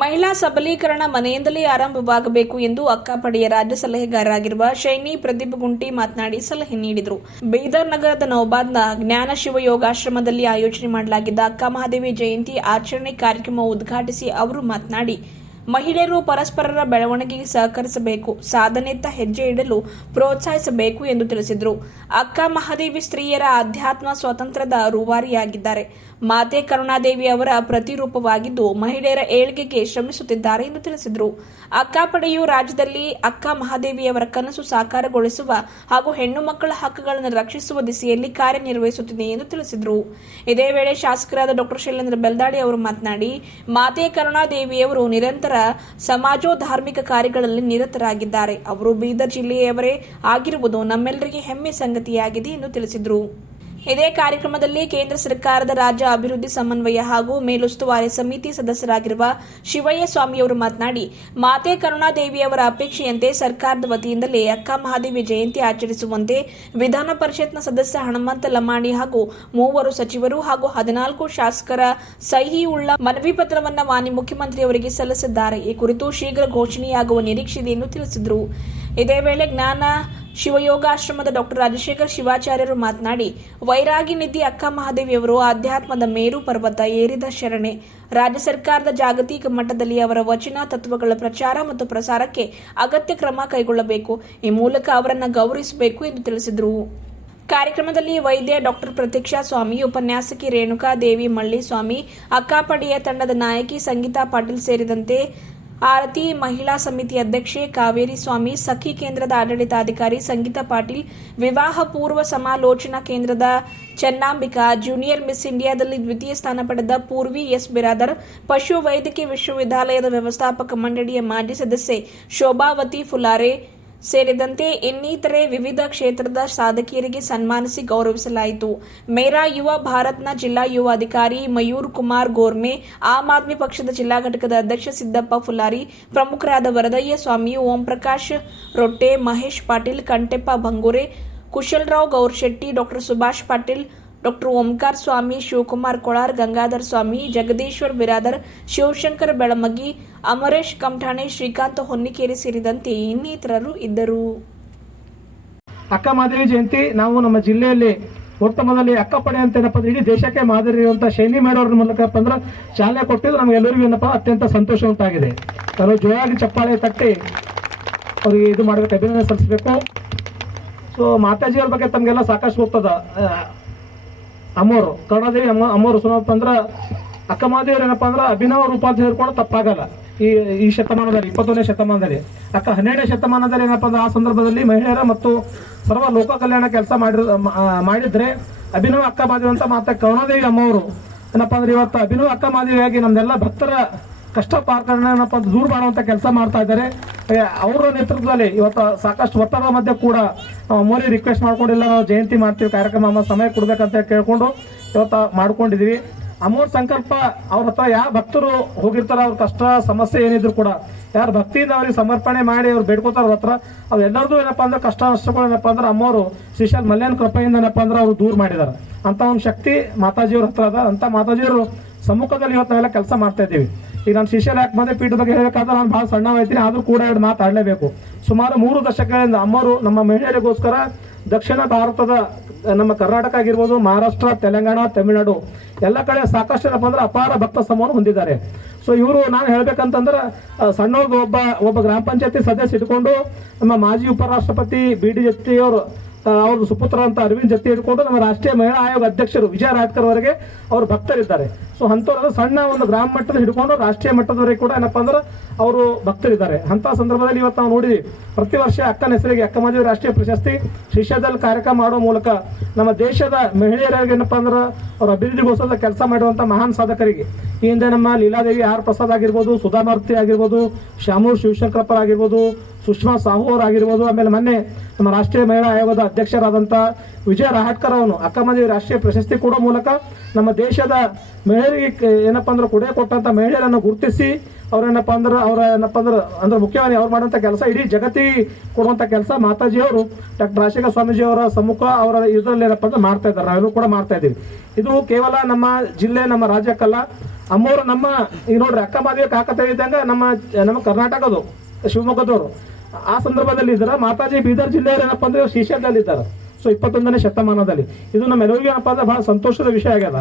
ಮಹಿಳಾ ಸಬಲೀಕರಣ ಮನೆಯಿಂದಲೇ ಆರಂಭವಾಗಬೇಕು ಎಂದು ಅಕ್ಕಪಡೆಯ ರಾಜ್ಯ ಸಲಹೆಗಾರರಾಗಿರುವ ಶೈನಿ ಪ್ರದೀಪ್ ಗುಂಟಿ ಮಾತನಾಡಿ ಸಲಹೆ ನೀಡಿದರು. ಬೀದರ್ ನಗರದ ನೌಬಾದ್ನ ಜ್ಞಾನ ಶಿವ ಯೋಗಾಶ್ರಮದಲ್ಲಿ ಆಯೋಜನೆ ಮಾಡಲಾಗಿದ್ದ ಅಕ್ಕ ಮಹಾದೇವಿ ಜಯಂತಿ ಆಚರಣೆ ಕಾರ್ಯಕ್ರಮ ಉದ್ಘಾಟಿಸಿ ಅವರು ಮಾತನಾಡಿ, ಮಹಿಳೆಯರು ಪರಸ್ಪರರ ಬೆಳವಣಿಗೆಗೆ ಸಹಕರಿಸಬೇಕು, ಸಾಧನೆಯತ್ತ ಹೆಜ್ಜೆ ಇಡಲು ಪ್ರೋತ್ಸಾಹಿಸಬೇಕು ಎಂದು ತಿಳಿಸಿದರು. ಅಕ್ಕ ಮಹಾದೇವಿ ಸ್ತ್ರೀಯರ ಆಧ್ಯಾತ್ಮ ಸ್ವಾತಂತ್ರ್ಯದ ರೂವಾರಿಯಾಗಿದ್ದಾರೆ. ಮಾತೆ ಕರುಣಾದೇವಿ ಅವರ ಪ್ರತಿರೂಪವಾಗಿದ್ದು ಮಹಿಳೆಯರ ಏಳ್ಗೆಗೆ ಶ್ರಮಿಸುತ್ತಿದ್ದಾರೆ ಎಂದು ತಿಳಿಸಿದರು. ಅಕ್ಕಪಡೆಯು ರಾಜ್ಯದಲ್ಲಿ ಅಕ್ಕ ಮಹಾದೇವಿಯವರ ಕನಸು ಸಾಕಾರಗೊಳಿಸುವ ಹಾಗೂ ಹೆಣ್ಣು ಮಕ್ಕಳ ಹಕ್ಕುಗಳನ್ನು ರಕ್ಷಿಸುವ ದಿಸೆಯಲ್ಲಿ ಕಾರ್ಯನಿರ್ವಹಿಸುತ್ತಿದೆ ಎಂದು ತಿಳಿಸಿದರು. ಇದೇ ವೇಳೆ ಶಾಸಕರಾದ ಡಾ ಶೈಲೇಂದ್ರ ಬೆಲ್ದಾಡಿ ಅವರು ಮಾತನಾಡಿ, ಮಾತೆ ಕರುಣಾದೇವಿಯವರು ನಿರಂತರ ಸಮಾಜೋಧಾರ್ಮಿಕ ಕಾರ್ಯಗಳಲ್ಲಿ ನಿರತರಾಗಿದ್ದಾರೆ. ಅವರು ಬೀದರ್ ಜಿಲ್ಲೆಯವರೇ ಆಗಿರುವುದು ನಮ್ಮೆಲ್ಲರಿಗೆ ಹೆಮ್ಮೆ ಸಂಗತಿಯಾಗಿದೆ ಎಂದು ತಿಳಿಸಿದರು. ಇದೇ ಕಾರ್ಯಕ್ರಮದಲ್ಲಿ ಕೇಂದ್ರ ಸರ್ಕಾರದ ರಾಜ್ಯ ಅಭಿವೃದ್ಧಿ ಸಮನ್ವಯ ಹಾಗೂ ಮೇಲುಸ್ತುವಾರಿ ಸಮಿತಿ ಸದಸ್ಯರಾಗಿರುವ ಶಿವಯ್ಯ ಸ್ವಾಮಿಯವರು ಮಾತನಾಡಿ, ಮಾತೆ ಕರುಣಾದೇವಿಯವರ ಅಪೇಕ್ಷೆಯಂತೆ ಸರ್ಕಾರದ ವತಿಯಿಂದಲೇ ಅಕ್ಕ ಮಹಾದೇವಿ ಜಯಂತಿ ಆಚರಿಸುವಂತೆ ವಿಧಾನ ಪರಿಷತ್ನ ಸದಸ್ಯ ಹನುಮಂತ ಲಮಾಣಿ ಹಾಗೂ 3 ಸಚಿವರು ಹಾಗೂ 14 ಶಾಸಕರ ಸಹಿಯುಳ್ಳ ಮನವಿ ಪತ್ರವನ್ನು ಮಾನ್ಯ ಮುಖ್ಯಮಂತ್ರಿಯವರಿಗೆ ಸಲ್ಲಿಸಿದ್ದಾರೆ. ಈ ಕುರಿತು ಶೀಘ್ರ ಘೋಷಣೆಯಾಗುವ ನಿರೀಕ್ಷೆ ಇದೆ ಎಂದು ತಿಳಿಸಿದರು. ಇದೇ ವೇಳೆ ಜ್ಞಾನ ಶಿವಯೋಗಾಶ್ರಮದ ಡಾ ರಾಜಶೇಖರ್ ಶಿವಾಚಾರ್ಯರು ಮಾತನಾಡಿ, ವೈರಾಗಿ ನಿಧಿ ಅಕ್ಕ ಮಹಾದೇವಿಯವರು ಆಧ್ಯಾತ್ಮದ ಮೇರು ಪರ್ವತ ಏರಿದ ಶರಣೆ. ರಾಜ್ಯ ಸರ್ಕಾರದ ಜಾಗತಿಕ ಮಟ್ಟದಲ್ಲಿ ಅವರ ವಚನ ತತ್ವಗಳ ಪ್ರಚಾರ ಮತ್ತು ಪ್ರಸಾರಕ್ಕೆ ಅಗತ್ಯ ಕ್ರಮ ಕೈಗೊಳ್ಳಬೇಕು. ಈ ಮೂಲಕ ಅವರನ್ನು ಗೌರವಿಸಬೇಕು ಎಂದು ತಿಳಿಸಿದರು. ಕಾರ್ಯಕ್ರಮದಲ್ಲಿ ವೈದ್ಯ ಡಾ ಪ್ರತೀಕ್ಷಾ ಸ್ವಾಮಿ, ಉಪನ್ಯಾಸಕಿ ರೇಣುಕಾ ದೇವಿ ಮಳ್ಳಿ ಸ್ವಾಮಿ, ಅಕ್ಕಪಡೆಯ ತಂಡದ ನಾಯಕಿ ಸಂಗೀತಾ ಪಾಟೀಲ್ ಸೇರಿದಂತೆ ಆರತಿ ಮಹಿಳಾ ಸಮಿತಿ ಅಧ್ಯಕ್ಷೆ ಕಾವೇರಿ ಸ್ವಾಮಿ, ಸಖಿ ಕೇಂದ್ರದ ಆಡಳಿತಾಧಿಕಾರಿ ಸಂಗೀತಾ ಪಾಟೀಲ್, ವಿವಾಹ ಪೂರ್ವ ಸಮಾಲೋಚನಾ ಕೇಂದ್ರದ ಚೆನ್ನಾಂಬಿಕಾ, ಜೂನಿಯರ್ ಮಿಸ್ ಇಂಡಿಯಾದಲ್ಲಿ ದ್ವಿತೀಯ ಸ್ಥಾನ ಪಡೆದ ಪೂರ್ವಿ ಎಸ್ ಬಿರಾದರ್, ಪಶು ವೈದ್ಯಕೀಯ ವಿಶ್ವವಿದ್ಯಾಲಯದ ವ್ಯವಸ್ಥಾಪಕ ಮಂಡಳಿಯ ಮಾಜಿ ಸದಸ್ಯೆ ಶೋಭಾವತಿ ಫುಲಾರೆ ಸೇರಿದಂತೆ ಇನ್ನಿತರೆ ವಿವಿಧ ಕ್ಷೇತ್ರದ ಸಾಧಕಿಯರಿಗೆ ಸನ್ಮಾನಿಸಿ ಗೌರವಿಸಲಾಯಿತು. ಮೇರಾ ಯುವ ಭಾರತ್ನ ಜಿಲ್ಲಾ ಯುವ ಅಧಿಕಾರಿ ಮಯೂರ್ ಕುಮಾರ್ ಗೋರ್ಮೆ, ಆಮ್ ಆದ್ಮಿ ಪಕ್ಷದ ಜಿಲ್ಲಾ ಘಟಕದ ಅಧ್ಯಕ್ಷ ಸಿದ್ದಪ್ಪ ಫುಲಾರಿ, ಪ್ರಮುಖರಾದ ವರದಯ್ಯ ಸ್ವಾಮಿ, ಓಂ ಪ್ರಕಾಶ್ ರೊಟ್ಟೆ, ಮಹೇಶ್ ಪಾಟೀಲ್, ಕಂಟೆಪ್ಪ ಭಂಗೂರೆ, ಕುಶಲರಾವ್ ಗೌರ್ಶೆಟ್ಟಿ, ಡಾ ಸುಭಾಷ್ ಪಾಟೀಲ್, ಡಾ ಓಂಕಾರ ಸ್ವಾಮಿ, ಶಿವಕುಮಾರ್ ಕೊಳಾರ್, ಗಂಗಾಧರ್ ಸ್ವಾಮಿ, ಜಗದೀಶ್ವರ್ ಬಿರಾದರ್, ಶಿವಶಂಕರ್ ಬೆಳಮಗಿ, ಅಮರೇಶ್ ಕಮಠಾಣೆ, ಶ್ರೀಕಾಂತ್ ಹೊನ್ನಿಕೇರಿ ಸೇರಿದಂತೆ ಇನ್ನಿತರರು ಇದ್ದರು. ಅಕ್ಕ ಮಹಾದೇವಿ ಜಯಂತಿ ನಾವು ನಮ್ಮ ಜಿಲ್ಲೆಯಲ್ಲಿ ಉತ್ತಮದಲ್ಲಿ ಅಕ್ಕಪಡೆ ಅಂತ ಏನಪ್ಪ ಇಡೀ ದೇಶಕ್ಕೆ ಮಾದರಿ ಇರುವಂತಹ ಶೈನಿ ಮೇಡವ್ರ ಮೂಲಕ ಅಂದ್ರೆ ಚಾಲನೆ ಕೊಟ್ಟಿದ್ದು ನಮಗೆಲ್ಲರಿಗೂ ಏನಪ್ಪ ಅತ್ಯಂತ ಸಂತೋಷ ಉಂಟಾಗಿದೆ. ಅವರು ಜೋರಾಗಿ ಚಪ್ಪಾಳೆ ತಟ್ಟಿ ಅವರಿಗೆ ಇದು ಮಾಡಬೇಕು, ಅಭಿನಂದನೆ ಸಲ್ಲಿಸಬೇಕು. ಸೊ ಮಾತಾಜಿಯವ್ರ ಬಗ್ಗೆ ತಮಗೆಲ್ಲ ಸಾಕಷ್ಟು ಗೊತ್ತದ. ಅಮ್ಮೋರು ಕರುಣಾದೇವಿ ಅಮ್ಮೋರು ಸುನಪ್ಪ ಅಂದ್ರೆ ಅಕ್ಕ ಮಹಾದೇವ್ರು ಏನಪ್ಪಾ ಅಂದ್ರೆ ಅಭಿನವ ರೂಪ ಅಂತ ಹೇಳ್ಕೊಂಡು ತಪ್ಪಾಗಲ್ಲ. ಈ ಶತಮಾನದಲ್ಲಿ 21ನೇ ಶತಮಾನದಲ್ಲಿ ಅಕ್ಕ 12ನೇ ಶತಮಾನದಲ್ಲಿ ಏನಪ್ಪಾ ಅಂದ್ರೆ ಆ ಸಂದರ್ಭದಲ್ಲಿ ಮಹಿಳೆಯರ ಮತ್ತು ಸರ್ವ ಲೋಕ ಕಲ್ಯಾಣ ಕೆಲಸ ಮಾಡಿದ್ರೆ ಅಭಿನವ ಅಕ್ಕ ಮಹಾದೇವಿ ಅಂತ ಮಾತಾ ಕರುಣಾದೇವಿ ಅಮ್ಮವರು ಏನಪ್ಪಾ ಅಂದ್ರೆ ಇವತ್ತು ಅಭಿನವ ಅಕ್ಕ ಮಹಾದೇವಿಯಾಗಿ ನಮ್ದೆಲ್ಲ ಭಕ್ತರ ಕಷ್ಟ ಪಾರ್ಕನ್ನ ಏನಪ್ಪಾ ಅಂತ ದೂರ ಮಾಡುವಂತ ಕೆಲಸ ಮಾಡ್ತಾ ಇದ್ದಾರೆ. ಅವರ ನೇತೃತ್ವದಲ್ಲಿ ಇವತ್ತು ಸಾಕಷ್ಟು ಒತ್ತಡದ ಮಧ್ಯೆ ಕೂಡ ನಾವು ಅಮ್ಮೋರಿಗೆ ರಿಕ್ವೆಸ್ಟ್ ಮಾಡ್ಕೊಂಡಿಲ್ಲ, ನಾವು ಜಯಂತಿ ಮಾಡ್ತೀವಿ, ಕಾರ್ಯಕ್ರಮ ಸಮಯ ಕೊಡ್ಬೇಕಂತ ಕೇಳ್ಕೊಂಡು ಇವತ್ತು ಮಾಡ್ಕೊಂಡಿದೀವಿ. ಅಮ್ಮೋರ್ ಸಂಕಲ್ಪ ಅವ್ರ ಹತ್ರ ಯಾವ ಭಕ್ತರು ಹೋಗಿರ್ತಾರ, ಅವ್ರ ಕಷ್ಟ ಸಮಸ್ಯೆ ಏನಿದ್ರು ಕೂಡ ಯಾರು ಭಕ್ತಿಯಿಂದ ಅವ್ರಿಗೆ ಸಮರ್ಪಣೆ ಮಾಡಿ ಅವ್ರು ಬೇಡ್ಕೋತಾರ ಅವ್ರ ಹತ್ರ ಅವೆಲ್ಲರದು ಏನಪ್ಪಾ ಅಂದ್ರೆ ಕಷ್ಟ ನಷ್ಟಗಳು ಏನಪ್ಪಾ ಅಂದ್ರೆ ಅಮ್ಮವರು ಶ್ರೀಶೈಲ ಮಲ್ಯಾನ್ ಕೃಪೆಯಿಂದ ಏನಪ್ಪಾ ಅಂದ್ರೆ ಅವ್ರು ದೂರ ಮಾಡಿದಾರೆ. ಅಂತ ಒಂದು ಶಕ್ತಿ ಮಾತಾಜಿಯವ್ರ ಹತ್ರ ಅದ. ಅಂತ ಮಾತಾಜಿಯವರು ಸಮ್ಮುಖದಲ್ಲಿ ಇವತ್ತು ನಾವೆಲ್ಲ ಕೆಲಸ ಮಾಡ್ತಾ ಇದ್ದೀವಿ. ಈಗ ನಾನು ಶ್ರೀಶೈಲ ಯಾಕೆ ಪೀಠ ಬಗ್ಗೆ ಹೇಳಬೇಕಾದ್ರೆ ನಾನು ಬಹಳ ಸಣ್ಣವೈತೀನಿ, ಆದ್ರೂ ಕೂಡ 2 ಮಾತಾಡಲೇಬೇಕು. ಸುಮಾರು 3 ದಶಕಗಳಿಂದ ಅಮ್ಮವರು ನಮ್ಮ ಮಹಿಳೆಯರಿಗೋಸ್ಕರ ದಕ್ಷಿಣ ಭಾರತದ ನಮ್ಮ ಕರ್ನಾಟಕ ಆಗಿರ್ಬೋದು, ಮಹಾರಾಷ್ಟ್ರ, ತೆಲಂಗಾಣ, ತಮಿಳುನಾಡು ಎಲ್ಲ ಕಡೆ ಸಾಕಷ್ಟು ಏನಪ್ಪ ಅಂದ್ರೆ ಅಪಾರ ಭಕ್ತ ಸಮೂಹವನ್ನು ಹೊಂದಿದ್ದಾರೆ. ಸೊ ಇವರು ನಾನು ಹೇಳ್ಬೇಕಂತಂದ್ರೆ ಸಣ್ಣವ್ರಿಗೆ ಒಬ್ಬ ಗ್ರಾಮ ಪಂಚಾಯತಿ ಸದಸ್ಯ ಇಟ್ಕೊಂಡು ನಮ್ಮ ಮಾಜಿ ಉಪರಾಷ್ಟ್ರಪತಿ BD ಜತ್ತಿಯವರು ಅವ್ರ ಸುಪುತ್ರ ಅಂತ ಅರವಿಂದ್ ಜತ್ತಿ ಹಿಡ್ಕೊಂಡು ನಮ್ಮ ರಾಷ್ಟ್ರೀಯ ಮಹಿಳಾ ಆಯೋಗ ಅಧ್ಯಕ್ಷರು ವಿಜಯ ರಾಟ್ಕರ್ ವರೆಗೆ ಅವರು ಭಕ್ತರಿದ್ದಾರೆ. ಸೊ ಅಂಥವ್ರು ಸಣ್ಣ ಒಂದು ಗ್ರಾಮ ಮಟ್ಟದ ಹಿಡ್ಕೊಂಡು ರಾಷ್ಟ್ರೀಯ ಮಟ್ಟದವರೆಗೆ ಕೂಡ ಏನಪ್ಪಾ ಅಂದ್ರೆ ಅವರು ಭಕ್ತರಿದ್ದಾರೆ. ಅಂತ ಸಂದರ್ಭದಲ್ಲಿ ಇವತ್ತು ನಾವು ನೋಡಿದ್ವಿ, ಪ್ರತಿ ವರ್ಷ ಅಕ್ಕನ ಹೆಸರಿಗೆ ಅಕ್ಕ ಮಹಾದೇವಿ ರಾಷ್ಟ್ರೀಯ ಪ್ರಶಸ್ತಿ ಶ್ರೀಶೈಲದಲ್ಲಿ ಕಾರ್ಯಕ್ರಮ ಮಾಡುವ ಮೂಲಕ ನಮ್ಮ ದೇಶದ ಮಹಿಳೆಯರಿಗೆ ಏನಪ್ಪಾ ಅಂದ್ರೆ ಅವ್ರ ಅಭಿವೃದ್ಧಿಗೋಸ್ಕರ ಕೆಲಸ ಮಾಡುವಂತ ಮಹಾನ್ ಸಾಧಕರಿಗೆ ಈ ಹಿಂದೆ ನಮ್ಮ ಲೀಲಾದೇವಿ ಆರ್ ಪ್ರಸಾದ್ ಆಗಿರ್ಬೋದು, ಸುಧಾಮೂರ್ತಿ ಆಗಿರ್ಬೋದು, ಶ್ಯಾಮೂರ್ ಶಿವಶಂಕರಪ್ಪ ಆಗಿರ್ಬೋದು, ಸುಷ್ಮಾ ಸಾಹು ಅವರು ಆಗಿರ್ಬೋದು, ಆಮೇಲೆ ಮೊನ್ನೆ ನಮ್ಮ ರಾಷ್ಟ್ರೀಯ ಮಹಿಳಾ ಆಯೋಗದ ಅಧ್ಯಕ್ಷರಾದಂಥ ವಿಜಯ ರಾಹಟ್ಕರ್ ಅವನು ಅಕ್ಕ ಮಹಾದೇವಿ ರಾಷ್ಟ್ರೀಯ ಪ್ರಶಸ್ತಿ ಕೊಡೋ ಮೂಲಕ ನಮ್ಮ ದೇಶದ ಮಹಿಳೆಯರಿಗೆ ಏನಪ್ಪಾ ಅಂದ್ರೆ ಕೊಡುಗೆ ಕೊಟ್ಟಂತ ಮಹಿಳೆಯರನ್ನು ಗುರುತಿಸಿ ಅವ್ರೇನಪ್ಪ ಅಂದ್ರೆ ಮುಖ್ಯವಾಗಿ ಅವ್ರು ಮಾಡುವಂತ ಕೆಲಸ ಇಡೀ ಜಗತ್ತಿಗೆ ಕೊಡುವಂತ ಕೆಲಸ ಮಾತಾಜಿಯವರು ಡಾಕ್ಟರ್ ರಾಜಶೇಖರ ಸ್ವಾಮೀಜಿ ಅವರ ಸಮ್ಮುಖ ಅವರ ಇದರಲ್ಲಿ ಏನಪ್ಪ ಅಂದ್ರೆ ಮಾಡ್ತಾ ಇದ್ದಾರೆ, ನಾವೆಲ್ಲರೂ ಕೂಡ ಮಾಡ್ತಾ ಇದ್ದೀವಿ. ಇದು ಕೇವಲ ನಮ್ಮ ಜಿಲ್ಲೆ ನಮ್ಮ ರಾಜ್ಯಕ್ಕಲ್ಲ, ಅಮ್ಮವ್ರು ನಮ್ಮ ಈಗ ನೋಡ್ರಿ ಅಕ್ಕ ಮಾದೇವಿ ಕಾಕತಾಯಿ ಇದ್ದಂಗ ನಮ್ಮ ಕರ್ನಾಟಕದು ಶಿವಮೊಗ್ಗದವರು ಆ ಸಂದರ್ಭದಲ್ಲಿ ಇದ್ದಾರೆ. ಮಾತಾಜಿ ಬೀದರ್ ಜಿಲ್ಲೆಯವರು ಏನಪ್ಪಾ ಅಂದ್ರೆ ಶ್ರೀಶೈಲದಲ್ಲಿ ಇದ್ದಾರೆ. ಸೊ 21ನೇ ಶತಮಾನದಲ್ಲಿ ಇದು ನಮ್ಮೆಲ್ಲರಿಗೂ ಏನಪ್ಪಾ ಅಂದ್ರೆ ಬಹಳ ಸಂತೋಷದ ವಿಷಯ ಆಗ್ಯದ.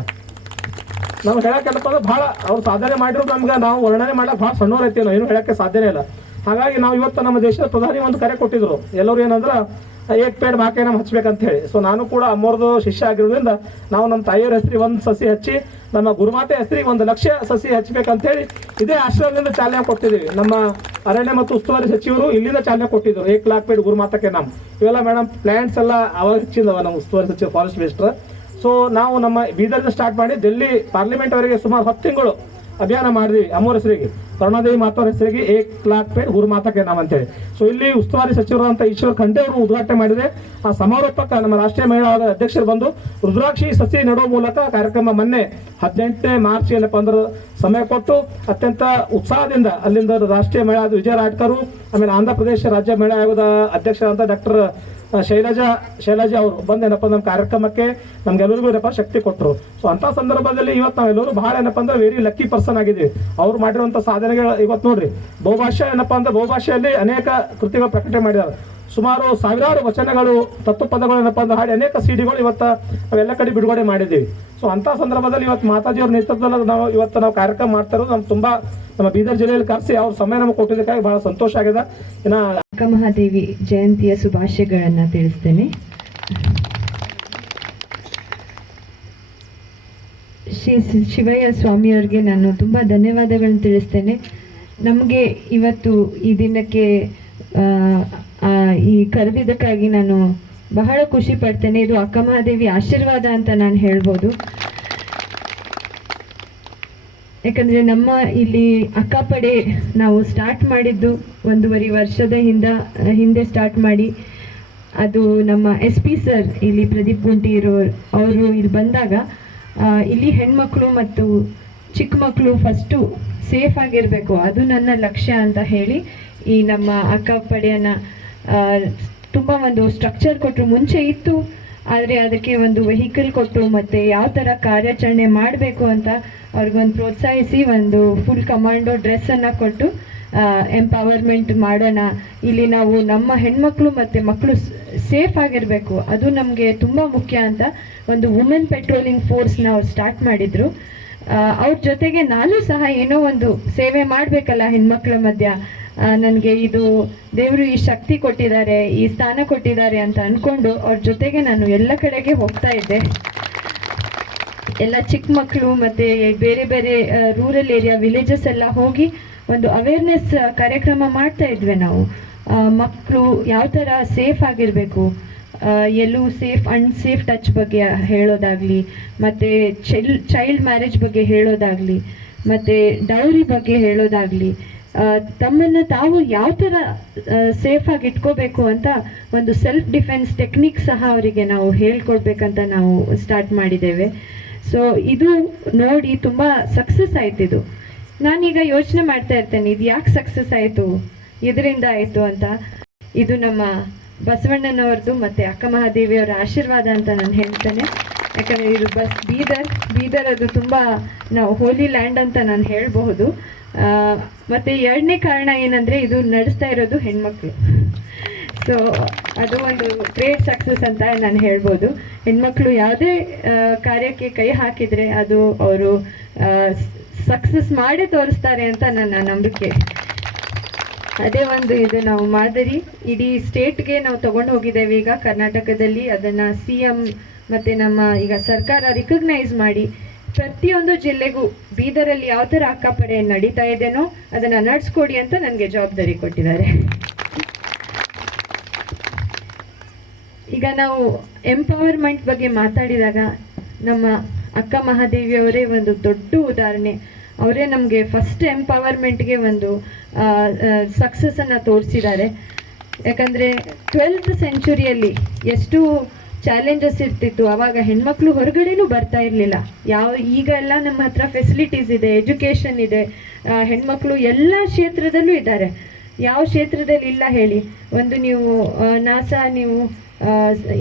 ನಾವು ಹೇಳಕ್ಕೇನಪ್ಪ ಅಂದ್ರೆ ಬಹಳ ಅವ್ರು ಸಾಧನೆ ಮಾಡಿರೋದು ನಮ್ಗೆ ನಾವು ವರ್ಣನೆ ಮಾಡಕ್ಕೆ ಬಹಳ ಸಣ್ಣವ್ರು ಐತಿ, ನಾವು ಏನು ಹೇಳಕ್ಕೆ ಸಾಧ್ಯನೇ ಇಲ್ಲ. ಹಾಗಾಗಿ ನಾವು ಇವತ್ತು ನಮ್ಮ ದೇಶದ ಪ್ರಧಾನಿ ಒಂದು ಕರೆ ಕೊಟ್ಟಿದ್ರು, ಎಲ್ಲರೂ ಏನಂದ್ರೆ ಏಕ್ ಪೇಡ್ ಬಾಕೆ ನಮ್ಮ ಹಚ್ಬೇಕಂತ ಹೇಳಿ. ಸೊ ನಾನು ಕೂಡ ಅಮ್ಮವ್ರದ್ದು ಶಿಷ್ಯ ಆಗಿರೋದ್ರಿಂದ ನಾವು ನಮ್ಮ ತಾಯಿಯವ್ರ ಹೆಸರಿಗೆ ಒಂದು ಸಸಿ ಹಚ್ಚಿ ನಮ್ಮ ಗುರುಮಾತೆ ಹೆಸರಿಗೆ 1 ಲಕ್ಷ ಸಸಿ ಹಚ್ಬೇಕಂತ ಹೇಳಿ ಇದೇ ಆಶ್ರಮದಿಂದ ಚಾಲನೆ ಕೊಟ್ಟಿದ್ದೀವಿ. ನಮ್ಮ ಅರಣ್ಯ ಮತ್ತು ಉಸ್ತುವಾರಿ ಸಚಿವರು ಇಲ್ಲಿಂದ ಚಾಲನೆ ಕೊಟ್ಟಿದ್ರು 1 लाख ಪೇಡ್ ಗುರುಮಾತಕ್ಕೆ ನಮ್ಮ ಇವೆಲ್ಲ ಮೇಡಮ್ ಪ್ಲಾಂಟ್ಸ್ ಎಲ್ಲ ಅವಾಗ ಹಚ್ಚಿದವ ನಮ್ಮ ಉಸ್ತುವಾರಿ ಸಚಿವ ಫಾರೆಸ್ಟ್ ಮಿನಿಸ್ಟರ್. ಸೊ ನಾವು ನಮ್ಮ ಬೀದರ್ಗೆ ಸ್ಟಾರ್ಟ್ ಮಾಡಿ ಡೆಲ್ಲಿ ಪಾರ್ಲಿಮೆಂಟ್ ಅವರಿಗೆ ಸುಮಾರು 10 ತಿಂಗಳು ಅಭಿಯಾನ ಮಾಡಿದ್ವಿ ಅಮ್ಮವ್ರ ಹೆಸರಿಗೆ, ಕರುಣಾದೇವಿ ಮಾತಾವ್ರ ಹೆಸರಿಗೆ 1 लाख ಪೇಡ್ ಗುರುಮಾತಕ್ಕೆ ನಾಮ ಅಂತೇಳಿ. ಸೊ ಇಲ್ಲಿ ಉಸ್ತುವಾರಿ ಸಚಿವರಾದಂಥ ಈಶ್ವರ್ ಖಂಡೆ ಅವರು ಉದ್ಘಾಟನೆ ಮಾಡಿದೆ. ಆ ಸಮಾರೋಪಕ್ಕೆ ನಮ್ಮ ರಾಷ್ಟ್ರೀಯ ಮಹಿಳಾ ಅಧ್ಯಕ್ಷರು ಬಂದು ರುದ್ರಾಕ್ಷಿ ಸಸಿ ನೆಡುವ ಮೂಲಕ ಕಾರ್ಯಕ್ರಮ ಮೊನ್ನೆ 18ನೇ ಮಾರ್ಚ್ ಏನಪ್ಪ ಅಂದ್ರೆ ಸಮಯ ಕೊಟ್ಟು ಅತ್ಯಂತ ಉತ್ಸಾಹದಿಂದ ಅಲ್ಲಿಂದ ರಾಷ್ಟ್ರೀಯ ಮಹಿಳಾ ವಿಜಯ ರಾಟ್ಕರು, ಆಮೇಲೆ ಆಂಧ್ರ ಪ್ರದೇಶ ರಾಜ್ಯ ಮಹಿಳಾ ಆಯೋಗದ ಅಧ್ಯಕ್ಷರಾದಂಥ ಡಾಕ್ಟರ್ ಶೈಲಜಾ ಅವರು ಬಂದೇನಪ್ಪ ನಮ್ಮ ಕಾರ್ಯಕ್ರಮಕ್ಕೆ ನಮ್ಗೆಲ್ಲರಿಗೂ ಏನಪ್ಪ ಶಕ್ತಿ ಕೊಟ್ಟರು. ಸೊ ಅಂತ ಸಂದರ್ಭದಲ್ಲಿ ಇವತ್ತು ನಾವೆಲ್ಲರೂ ಬಹಳ ಏನಪ್ಪ ಅಂದ್ರೆ ವೆರಿ ಲಕ್ಕಿ ಪರ್ಸನ್ ಆಗಿದ್ದೀವಿ. ಅವ್ರು ಮಾಡಿರುವಂಥ ಸಾಧನೆಗಳು ಇವತ್ತು ನೋಡ್ರಿ, ಬಹುಭಾಷೆ ಏನಪ್ಪ ಅಂದ್ರೆ ಬಹುಭಾಷೆಯಲ್ಲಿ ಅನೇಕ ಕೃತಿಗಳು ಪ್ರಕಟಣೆ ಮಾಡಿದ್ದಾರೆ. ಸುಮಾರು ಸಾವಿರಾರು ವಚನಗಳು ತತ್ವಪದಗಳು ಏನಪ್ಪ ಅಂದ್ರೆ ಹಾಡಿ ಅನೇಕ ಸಿಡಿಗಳು ಇವತ್ತು ನಾವೆಲ್ಲ ಕಡೆ ಬಿಡುಗಡೆ ಮಾಡಿದ್ದೀವಿ. ಸೊ ಅಂತ ಸಂದರ್ಭದಲ್ಲಿ ಇವತ್ತು ಮಾತಾಜಿಯವ್ರ ನೇತೃತ್ವದಲ್ಲಿ ನಾವು ಕಾರ್ಯಕ್ರಮ ಮಾಡ್ತಾ ಇರೋದು ನಮ್ಗೆ ತುಂಬಾ ನಮ್ಮ ಬೀದರ್ ಜಿಲ್ಲೆಯಲ್ಲಿ ಕರೆಸಿ ಅವ್ರ ಸಮಯ ನಮಗೆ ಕೊಟ್ಟಿದ್ದಕ್ಕಾಗಿ ಬಹಳ ಸಂತೋಷ ಆಗಿದೆ. ಇನ್ನು ಅಕ್ಕ ಮಹಾದೇವಿ ಜಯಂತಿಯ ಶುಭಾಶಯಗಳನ್ನ ತಿಳಿಸ್ತೇನೆ. ಶ್ರೀ ಶಿವಯ್ಯ ಸ್ವಾಮಿಯವ್ರಿಗೆ ನಾನು ತುಂಬ ಧನ್ಯವಾದಗಳನ್ನು ತಿಳಿಸ್ತೇನೆ. ನಮಗೆ ಇವತ್ತು ಈ ದಿನಕ್ಕೆ ಈ ಕರೆದಿದ್ದಕ್ಕಾಗಿ ನಾನು ಬಹಳ ಖುಷಿ ಪಡ್ತೇನೆ. ಇದು ಅಕ್ಕ ಮಹಾದೇವಿ ಆಶೀರ್ವಾದ ಅಂತ ನಾನು ಹೇಳ್ಬೋದು. ಯಾಕಂದರೆ ನಮ್ಮ ಇಲ್ಲಿ ಅಕ್ಕಪಡೆ ನಾವು ಸ್ಟಾರ್ಟ್ ಮಾಡಿದ್ದು 1.5 ವರ್ಷದ ಹಿಂದೆ ಸ್ಟಾರ್ಟ್ ಮಾಡಿ, ಅದು ನಮ್ಮ SP ಸರ್ ಇಲ್ಲಿ ಪ್ರದೀಪ್ ಗುಂಟಿ ಅವರು ಇಲ್ಲಿ ಬಂದಾಗ ಇಲ್ಲಿ ಹೆಣ್ಮಕ್ಳು ಮತ್ತು ಚಿಕ್ಕ ಮಕ್ಕಳು ಫಸ್ಟು ಸೇಫ್ ಆಗಿರಬೇಕು, ಅದು ನನ್ನ ಲಕ್ಷ್ಯ ಅಂತ ಹೇಳಿ ಈ ನಮ್ಮ ಅಕ್ಕಪಡೆಯನ್ನು ತುಂಬ ಒಂದು ಸ್ಟ್ರಕ್ಚರ್ ಕೊಟ್ಟರು. ಮುಂಚೆ ಇತ್ತು, ಆದರೆ ಅದಕ್ಕೆ ಒಂದು ವೆಹಿಕಲ್ ಕೊಟ್ಟು ಮತ್ತು ಯಾವ ಥರ ಕಾರ್ಯಾಚರಣೆ ಮಾಡಬೇಕು ಅಂತ ಅವ್ರಿಗೊಂದು ಪ್ರೋತ್ಸಾಹಿಸಿ ಒಂದು ಫುಲ್ ಕಮಾಂಡೋ ಡ್ರೆಸ್ಸನ್ನು ಕೊಟ್ಟು ಎಂಪವರ್ಮೆಂಟ್ ಮಾಡೋಣ. ಇಲ್ಲಿ ನಾವು ನಮ್ಮ ಹೆಣ್ಮಕ್ಳು ಮತ್ತು ಮಕ್ಕಳು ಸೇಫ್ ಆಗಿರಬೇಕು, ಅದು ನಮಗೆ ತುಂಬ ಮುಖ್ಯ ಅಂತ ಒಂದು ವುಮೆನ್ ಪೆಟ್ರೋಲಿಂಗ್ ಫೋರ್ಸ್ನ ಅವ್ರು ಸ್ಟಾರ್ಟ್ ಮಾಡಿದರು. ಅವ್ರ ಜೊತೆಗೆ ನಾನು ಸಹ ಏನೋ ಒಂದು ಸೇವೆ ಮಾಡಬೇಕಲ್ಲ ಹೆಣ್ಮಕ್ಳ ಮಧ್ಯ, ನನಗೆ ಇದು ದೇವರು ಈ ಶಕ್ತಿ ಕೊಟ್ಟಿದ್ದಾರೆ, ಈ ಸ್ಥಾನ ಕೊಟ್ಟಿದ್ದಾರೆ ಅಂತ ಅಂದ್ಕೊಂಡು ಅವ್ರ ಜೊತೆಗೆ ನಾನು ಎಲ್ಲ ಕಡೆಗೆ ಹೋಗ್ತಾ ಇದ್ದೆ. ಎಲ್ಲ ಚಿಕ್ಕ ಮಕ್ಕಳು ಮತ್ತು ಬೇರೆ ಬೇರೆ ರೂರಲ್ ಏರಿಯಾ ವಿಲೇಜಸ್ ಎಲ್ಲ ಹೋಗಿ ಒಂದು ಅವೇರ್ನೆಸ್ ಕಾರ್ಯಕ್ರಮ ಮಾಡ್ತಾ ಇದ್ವಿ ನಾವು. ಮಕ್ಕಳು ಯಾವ ಥರ ಸೇಫ್ ಆಗಿರಬೇಕು, ಎಲ್ಲೂ ಅನ್ಸೇಫ್ ಟಚ್ ಬಗ್ಗೆ ಹೇಳೋದಾಗಲಿ, ಮತ್ತು ಚೈಲ್ಡ್ ಮ್ಯಾರೇಜ್ ಬಗ್ಗೆ ಹೇಳೋದಾಗಲಿ, ಮತ್ತು ಡೌರಿ ಬಗ್ಗೆ ಹೇಳೋದಾಗಲಿ, ತಮ್ಮನ್ನು ತಾವು ಯಾವ ಥರ ಸೇಫಾಗಿ ಇಟ್ಕೋಬೇಕು ಅಂತ ಒಂದು ಸೆಲ್ಫ್ ಡಿಫೆನ್ಸ್ ಟೆಕ್ನಿಕ್ ಸಹ ಅವರಿಗೆ ನಾವು ಹೇಳ್ಕೊಡ್ಬೇಕಂತ ನಾವು ಸ್ಟಾರ್ಟ್ ಮಾಡಿದ್ದೇವೆ. ಸೊ ಇದು ನೋಡಿ ತುಂಬ ಸಕ್ಸಸ್ ಆಯ್ತಿದು. ನಾನೀಗ ಯೋಚನೆ ಮಾಡ್ತಾ ಇರ್ತೇನೆ, ಇದು ಯಾಕೆ ಸಕ್ಸಸ್ ಆಯಿತು, ಇದರಿಂದ ಆಯಿತು ಅಂತ. ಇದು ನಮ್ಮ ಬಸವಣ್ಣನವ್ರದ್ದು ಮತ್ತು ಅಕ್ಕ ಮಹಾದೇವಿಯವರ ಆಶೀರ್ವಾದ ಅಂತ ನಾನು ಹೇಳ್ತೇನೆ. ಯಾಕಂದರೆ ಇದು ಬೀದರ್ ಅದು ತುಂಬ ನಾವು ಹೋಲಿ ಲ್ಯಾಂಡ್ ಅಂತ ನಾನು ಹೇಳಬಹುದು. ಮತ್ತು ಎರಡನೇ ಕಾರಣ ಏನಂದರೆ ಇದು ನಡೆಸ್ತಾ ಇರೋದು ಹೆಣ್ಮಕ್ಳು. ಸೊ ಅದು ಒಂದು ಗ್ರೇಟ್ ಸಕ್ಸಸ್ ಅಂತ ನಾನು ಹೇಳ್ಬೋದು. ಹೆಣ್ಮಕ್ಳು ಯಾವುದೇ ಕಾರ್ಯಕ್ಕೆ ಕೈ ಹಾಕಿದರೆ ಅದು ಅವರು ಸಕ್ಸಸ್ ಮಾಡೇ ತೋರಿಸ್ತಾರೆ ಅಂತ ನನ್ನ ನಂಬಿಕೆ. ಅದೇ ಒಂದು ಇದು ನಾವು ಮಾದರಿ ಇಡೀ ಸ್ಟೇಟ್ಗೆ ನಾವು ತಗೊಂಡು ಹೋಗಿದ್ದೇವೆ. ಈಗ ಕರ್ನಾಟಕದಲ್ಲಿ ಅದನ್ನು CM ಮತ್ತು ನಮ್ಮ ಈಗ ಸರ್ಕಾರ ರಿಕಗ್ನೈಸ್ ಮಾಡಿ ಪ್ರತಿಯೊಂದು ಜಿಲ್ಲೆಗೂ ಬೀದರಲ್ಲಿ ಯಾವ ಥರ ಅಕ್ಕಪಡೆ ನಡೀತಾ ಇದೆನೋ ಅದನ್ನು ನಡೆಸ್ಕೊಡಿ ಅಂತ ನನಗೆ ಜವಾಬ್ದಾರಿ ಕೊಟ್ಟಿದ್ದಾರೆ. ಈಗ ನಾವು ಎಂಪವರ್ಮೆಂಟ್ ಬಗ್ಗೆ ಮಾತಾಡಿದಾಗ ನಮ್ಮ ಅಕ್ಕ ಮಹಾದೇವಿಯವರೇ ಒಂದು ದೊಡ್ಡ ಉದಾಹರಣೆ. ಅವರೇ ನಮಗೆ ಫಸ್ಟ್ ಎಂಪವರ್ಮೆಂಟ್ಗೆ ಒಂದು ಸಕ್ಸಸ್ಸನ್ನು ತೋರಿಸಿದ್ದಾರೆ. ಯಾಕಂದರೆ 12th ಸೆಂಚುರಿಯಲ್ಲಿ ಎಷ್ಟು ಚಾಲೆಂಜಸ್ ಇರ್ತಿತ್ತು, ಆವಾಗ ಹೆಣ್ಮಕ್ಳು ಹೊರಗಡೆನೂ ಬರ್ತಾ ಇರಲಿಲ್ಲ. ಈಗ ಎಲ್ಲ ನಮ್ಮ ಹತ್ರ ಫೆಸಿಲಿಟೀಸ್ ಇದೆ, ಎಜುಕೇಷನ್ ಇದೆ, ಹೆಣ್ಮಕ್ಳು ಎಲ್ಲ ಕ್ಷೇತ್ರದಲ್ಲೂ ಇದ್ದಾರೆ. ಯಾವ ಕ್ಷೇತ್ರದಲ್ಲಿ ಇಲ್ಲ ಹೇಳಿ? ಒಂದು ನೀವು ನಾಸಾ, ನೀವು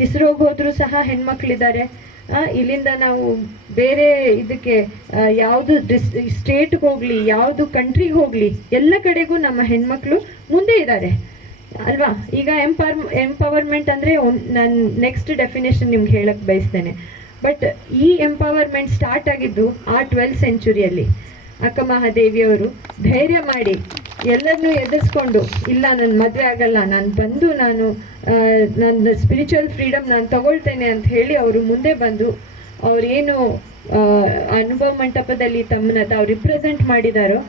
ಇಸ್ರೋಗೆ ಹೋದರೂ ಸಹ ಹೆಣ್ಮಕ್ಳಿದ್ದಾರೆ. ಇಲ್ಲಿಂದ ನಾವು ಬೇರೆ ಇದಕ್ಕೆ ಯಾವುದು ಸ್ಟೇಟ್ಗೆ ಹೋಗ್ಲಿ, ಯಾವುದು ಕಂಟ್ರಿಗೆ ಹೋಗ್ಲಿ, ಎಲ್ಲ ಕಡೆಗೂ ನಮ್ಮ ಹೆಣ್ಮಕ್ಳು ಮುಂದೆ ಇದ್ದಾರೆ ಅಲ್ವಾ. ಈಗ ಎಂಪವರ್ಮೆಂಟ್ ಅಂದರೆ ನಾನು ನೆಕ್ಸ್ಟ್ ಡೆಫಿನೇಷನ್ ನಿಮ್ಗೆ ಹೇಳಕ್ಕೆ ಬಯಸ್ತೇನೆ. ಬಟ್ ಈ ಎಂಪವರ್ಮೆಂಟ್ ಸ್ಟಾರ್ಟ್ ಆಗಿದ್ದು ಆ 12th ಸೆಂಚುರಿಯಲ್ಲಿ. ಅಕ್ಕ ಮಹಾದೇವಿಯವರು ಧೈರ್ಯ ಮಾಡಿ ಎಲ್ಲರನ್ನೂ ಎದುರಿಸ್ಕೊಂಡು, ಇಲ್ಲ ನನ್ನ ಮದುವೆ ಆಗಲ್ಲ, ನಾನು ಬಂದು ನನ್ನ ಸ್ಪಿರಿಚುವಲ್ ಫ್ರೀಡಮ್ ನಾನು ತಗೊಳ್ತೇನೆ ಅಂತ ಹೇಳಿ ಅವರು ಮುಂದೆ ಬಂದು ಅವರೇನು ಅನುಭವ ಮಂಟಪದಲ್ಲಿ ತಮ್ಮನ್ನ ತಾವು ರಿಪ್ರೆಸೆಂಟ್ ಮಾಡಿದಾರೋ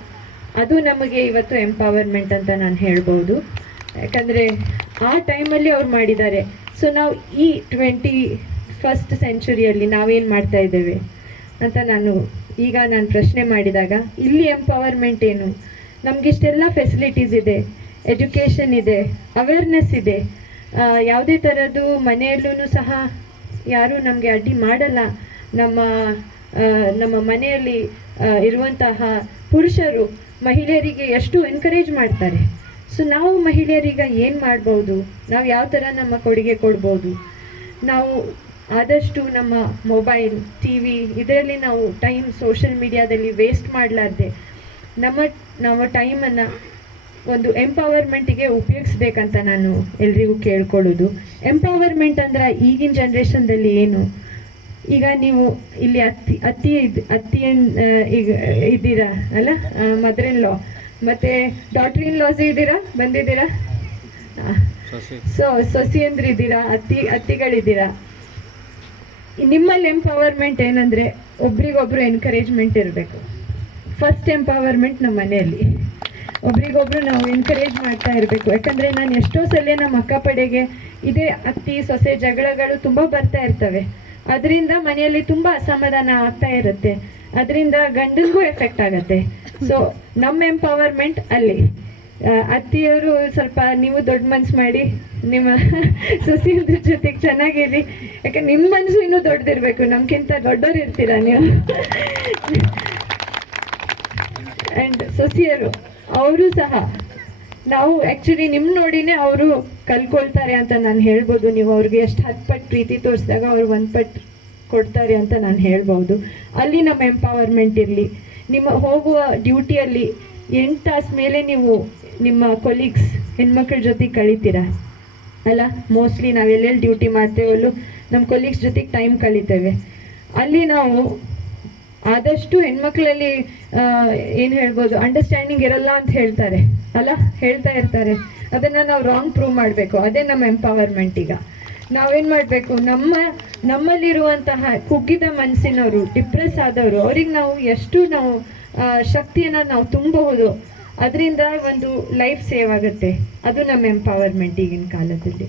ಅದು ನಮಗೆ ಇವತ್ತು ಎಂಪವರ್ಮೆಂಟ್ ಅಂತ ನಾನು ಹೇಳ್ಬೋದು. ಯಾಕಂದರೆ ಆ ಟೈಮಲ್ಲಿ ಅವ್ರು ಮಾಡಿದ್ದಾರೆ. ಸೊ ನಾವು ಈ 21st ಸೆಂಚುರಿಯಲ್ಲಿ ನಾವೇನು ಮಾಡ್ತಾ ಇದ್ದೇವೆ ಅಂತ ನಾನು ಪ್ರಶ್ನೆ ಮಾಡಿದಾಗ, ಇಲ್ಲಿ ಎಂಪವರ್ಮೆಂಟ್ ಏನು? ನಮಗಿಷ್ಟೆಲ್ಲ ಫೆಸಿಲಿಟೀಸ್ ಇದೆ, ಎಜುಕೇಷನ್ ಇದೆ, ಅವೇರ್ನೆಸ್ ಇದೆ, ಯಾವುದೇ ಥರದ್ದು ಮನೆಯಲ್ಲೂ ಸಹ ಯಾರೂ ನಮಗೆ ಅಡ್ಡಿ ಮಾಡಲ್ಲ. ನಮ್ಮ ಮನೆಯಲ್ಲಿ ಇರುವಂತಹ ಪುರುಷರು ಮಹಿಳೆಯರಿಗೆ ಎಷ್ಟು ಎನ್ಕರೇಜ್ ಮಾಡ್ತಾರೆ. ಸೊ ನಾವು ಮಹಿಳೆಯರಿಗೆ ಏನು ಮಾಡ್ಬೋದು, ನಾವು ಯಾವ ಥರ ನಮ್ಮ ಕೊಡುಗೆ ಕೊಡ್ಬೋದು? ನಾವು ಆದಷ್ಟು ನಮ್ಮ ಮೊಬೈಲ್, TV ಇದರಲ್ಲಿ ನಾವು ಟೈಮ್ ಸೋಷಿಯಲ್ ಮೀಡಿಯಾದಲ್ಲಿ ವೇಸ್ಟ್ ಮಾಡಲಾರ್ದೆ ನಮ್ಮ ಟೈಮನ್ನು ಒಂದು ಎಂಪವರ್ಮೆಂಟಿಗೆ ಉಪಯೋಗಿಸ್ಬೇಕಂತ ನಾನು ಎಲ್ರಿಗೂ ಕೇಳ್ಕೊಳ್ಳೋದು. ಎಂಪವರ್ಮೆಂಟ್ ಅಂದ್ರೆ ಈಗಿನ ಜನ್ರೇಷನ್ದಲ್ಲಿ ಏನು, ಈಗ ನೀವು ಇಲ್ಲಿ ಅತ್ತಿ ಈಗ ಇದ್ದೀರಾ ಅಲ್ಲ, ಮದರ್ ಇನ್ ಲಾ ಮತ್ತೆ ಡಾಟರ್ ಇನ್ ಲಾಸ್ ಇದ್ದೀರಾ, ಬಂದಿದ್ದೀರಾ, ಸೊಸೆಯಂದ್ರು ಇದ್ದೀರಾ, ಅತ್ತಿಗಳಿದ್ದೀರಾ. ನಿಮ್ಮಲ್ಲಿ ಎಂಪವರ್ಮೆಂಟ್ ಏನಂದ್ರೆ ಒಬ್ರಿಗೊಬ್ರು ಎನ್ಕರೇಜ್ಮೆಂಟ್ ಇರಬೇಕು. ಫಸ್ಟ್ ಎಂಪವರ್ಮೆಂಟ್ ನಮ್ಮ ಮನೆಯಲ್ಲಿ ಒಬ್ರಿಗೊಬ್ರು ನಾವು ಎನ್ಕರೇಜ್ ಮಾಡ್ತಾ ಇರಬೇಕು. ಯಾಕಂದರೆ ನಾನು ಎಷ್ಟೋ ಸಲ ನಮ್ಮ ಅಕ್ಕಪಡೆಗೆ ಇದೇ ಅತ್ತಿ ಸೊಸೆ ಜಗಳಗಳು ತುಂಬ ಬರ್ತಾ ಇರ್ತವೆ. ಅದರಿಂದ ಮನೆಯಲ್ಲಿ ತುಂಬ ಅಸಮಾಧಾನ ಆಗ್ತಾ ಇರುತ್ತೆ, ಅದರಿಂದ ಗಂಡನಿಗೂ ಎಫೆಕ್ಟ್ ಆಗುತ್ತೆ. ಸೊ ನಮ್ಮ ಎಂಪವರ್ಮೆಂಟ್ ಅಲ್ಲಿ ಅತ್ತಿಯವರು ಸ್ವಲ್ಪ ನೀವು ದೊಡ್ಡ ಮನ್ಸು ಮಾಡಿ ನಿಮ್ಮ ಸೊಸೆಯದ್ರ ಜೊತೆಗೆ ಚೆನ್ನಾಗಿರಿ. ಯಾಕಂದ್ರೆ ನಿಮ್ಮ ಮನಸ್ಸು ಇನ್ನೂ ದೊಡ್ಡದಿರ್ಬೇಕು, ನಮ್ಗಿಂತ ದೊಡ್ಡವ್ರು ಇರ್ತೀರಾ ನೀವು. ಆ್ಯಂಡ್ ಸೊಸೆಯರು ಅವರು ಸಹ ನಾವು ಆ್ಯಕ್ಚುಲಿ ನಿಮ್ಮ ನೋಡಿನೇ ಅವರು ಕಲ್ಕೊಳ್ತಾರೆ ಅಂತ ನಾನು ಹೇಳ್ಬೋದು. ನೀವು ಅವ್ರಿಗೆ ಎಷ್ಟು 10 ಪಟ್ಟು ಪ್ರೀತಿ ತೋರಿಸಿದಾಗ ಅವ್ರು 1 ಪಟ್ಟು ಕೊಡ್ತಾರೆ ಅಂತ ನಾನು ಹೇಳ್ಬೋದು. ಅಲ್ಲಿ ನಮ್ಮ ಎಂಪವರ್ಮೆಂಟ್ ಇರಲಿ. ನಿಮ್ಮ ಹೋಗುವ ಡ್ಯೂಟಿಯಲ್ಲಿ 8 ತಾಸು ಮೇಲೆ ನೀವು ನಿಮ್ಮ ಕೊಲೀಗ್ಸ್ ಹೆಣ್ಮಕ್ಳ ಜೊತೆಗೆ ಕಳೀತೀರಾ ಅಲ್ಲ. ಮೋಸ್ಟ್ಲಿ ನಾವು ಎಲ್ಲೆಲ್ಲಿ ಡ್ಯೂಟಿ ಮಾಡ್ತೇವಲ್ಲೂ ನಮ್ಮ ಕೊಲೀಗ್ಸ್ ಜೊತೆಗೆ ಟೈಮ್ ಕಳೀತೇವೆ. ಅಲ್ಲಿ ನಾವು ಆದಷ್ಟು ಹೆಣ್ಮಕ್ಳಲ್ಲಿ ಏನು ಹೇಳ್ಬೋದು, ಅಂಡರ್ಸ್ಟ್ಯಾಂಡಿಂಗ್ ಇರಲ್ಲ ಅಂತ ಹೇಳ್ತಾ ಇರ್ತಾರೆ. ಅದನ್ನು ನಾವು ರಾಂಗ್ ಪ್ರೂವ್ ಮಾಡಬೇಕು. ಅದೇ ನಮ್ಮ ಎಂಪವರ್ಮೆಂಟ್. ಈಗ ನಾವೇನು ಮಾಡಬೇಕು, ನಮ್ಮಲ್ಲಿರುವಂತಹ ಕುಗ್ಗಿದ ಮನಸ್ಸಿನವರು, ಡಿಪ್ರೆಸ್ ಆದವರು, ಅವ್ರಿಗೆ ನಾವು ಎಷ್ಟು ಶಕ್ತಿಯನ್ನು ನಾವು ತುಂಬಬಹುದು, ಅದರಿಂದ ಒಂದು ಲೈಫ್ ಸೇವ್ ಆಗುತ್ತೆ. ಅದು ನಮ್ಮ ಎಂಪವರ್ಮೆಂಟ್ ಈಗಿನ ಕಾಲದಲ್ಲಿ.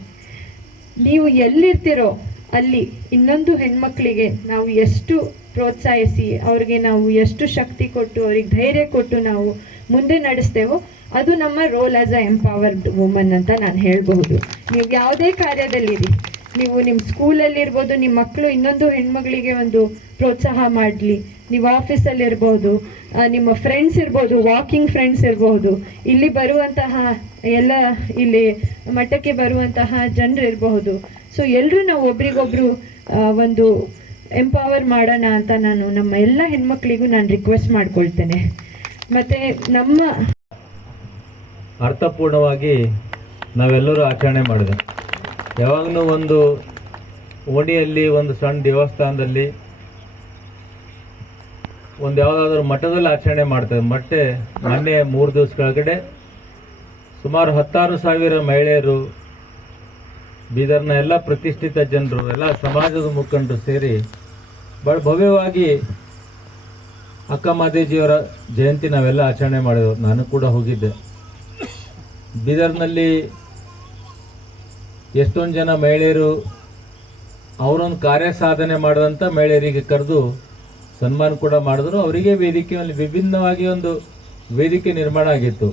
ನೀವು ಎಲ್ಲಿರ್ತೀರೋ ಅಲ್ಲಿ ಇನ್ನೊಂದು ಹೆಣ್ಮಕ್ಳಿಗೆ ನಾವು ಎಷ್ಟು ಪ್ರೋತ್ಸಾಹಿಸಿ, ಅವ್ರಿಗೆ ನಾವು ಎಷ್ಟು ಶಕ್ತಿ ಕೊಟ್ಟು, ಅವ್ರಿಗೆ ಧೈರ್ಯ ಕೊಟ್ಟು ನಾವು ಮುಂದೆ ನಡೆಸ್ತೇವೋ ಅದು ನಮ್ಮ role as a empowered woman ಅಂತ ನಾನು ಹೇಳಬಹುದು. ನೀವು ಯಾವುದೇ ಕಾರ್ಯದಲ್ಲಿರಿ, ನೀವು ನಿಮ್ಮ ಸ್ಕೂಲಲ್ಲಿರ್ಬೋದು, ನಿಮ್ಮ ಮಕ್ಕಳು ಇನ್ನೊಂದು ಹೆಣ್ಮಗಳಿಗೆ ಒಂದು ಪ್ರೋತ್ಸಾಹ ಮಾಡಲಿ, ನೀವು ಆಫೀಸಲ್ಲಿರ್ಬೋದು, ನಿಮ್ಮ ಫ್ರೆಂಡ್ಸ್ ಇರ್ಬೋದು, ವಾಕಿಂಗ್ ಫ್ರೆಂಡ್ಸ್ ಇರ್ಬೋದು, ಇಲ್ಲಿ ಬರುವಂತಹ ಇಲ್ಲಿ ಮಠಕ್ಕೆ ಬರುವಂತಹ ಜನರು ಇರಬಹುದು. ಸೊ ಎಲ್ಲರೂ ನಾವು ಒಬ್ರಿಗೊಬ್ರು ಒಂದು ಎಂಪವರ್ ಮಾಡೋಣ ಅಂತ ನಾನು ನಮ್ಮ ಎಲ್ಲ ಹೆಣ್ಮಕ್ಳಿಗೂ ನಾನು ರಿಕ್ವೆಸ್ಟ್ ಮಾಡ್ಕೊಳ್ತೇನೆ. ಮತ್ತು ನಮ್ಮ ಅರ್ಥಪೂರ್ಣವಾಗಿ ನಾವೆಲ್ಲರೂ ಆಚರಣೆ ಮಾಡಿದೆ. ಯಾವಾಗಲೂ ಒಂದು ಓಣಿಯಲ್ಲಿ, ಒಂದು ಸಣ್ಣ ದೇವಸ್ಥಾನದಲ್ಲಿ, ಒಂದು ಯಾವುದಾದ್ರೂ ಮಠದಲ್ಲಿ ಆಚರಣೆ ಮಾಡ್ತೇವೆ. ಮೊನ್ನೆ 3 ದಿವಸ ಕೆಳಗಡೆ ಸುಮಾರು 16,000 ಮಹಿಳೆಯರು, ಬೀದರ್ನ ಎಲ್ಲ ಪ್ರತಿಷ್ಠಿತ ಜನರು, ಎಲ್ಲ ಸಮಾಜದ ಮುಖಂಡರು ಸೇರಿ ಭಾಳ ಭವ್ಯವಾಗಿ ಅಕ್ಕ ಮಾದೇಜಿಯವರ ಜಯಂತಿ ನಾವೆಲ್ಲ ಆಚರಣೆ ಮಾಡಿದೆವು. ನಾನು ಕೂಡ ಹೋಗಿದ್ದೆ. ಬೀದರ್ನಲ್ಲಿ ಎಷ್ಟೊಂದು ಜನ ಮಹಿಳೆಯರು ಅವರೊಂದು ಕಾರ್ಯ ಸಾಧನೆ ಮಾಡಿದಂಥ ಮಹಿಳೆಯರಿಗೆ ಕರೆದು ಸನ್ಮಾನ ಕೂಡ ಮಾಡಿದ್ರು. ಅವರಿಗೆ ವೇದಿಕೆಯಲ್ಲಿ ವಿಭಿನ್ನವಾಗಿ ಒಂದು ವೇದಿಕೆ ನಿರ್ಮಾಣ ಆಗಿತ್ತು.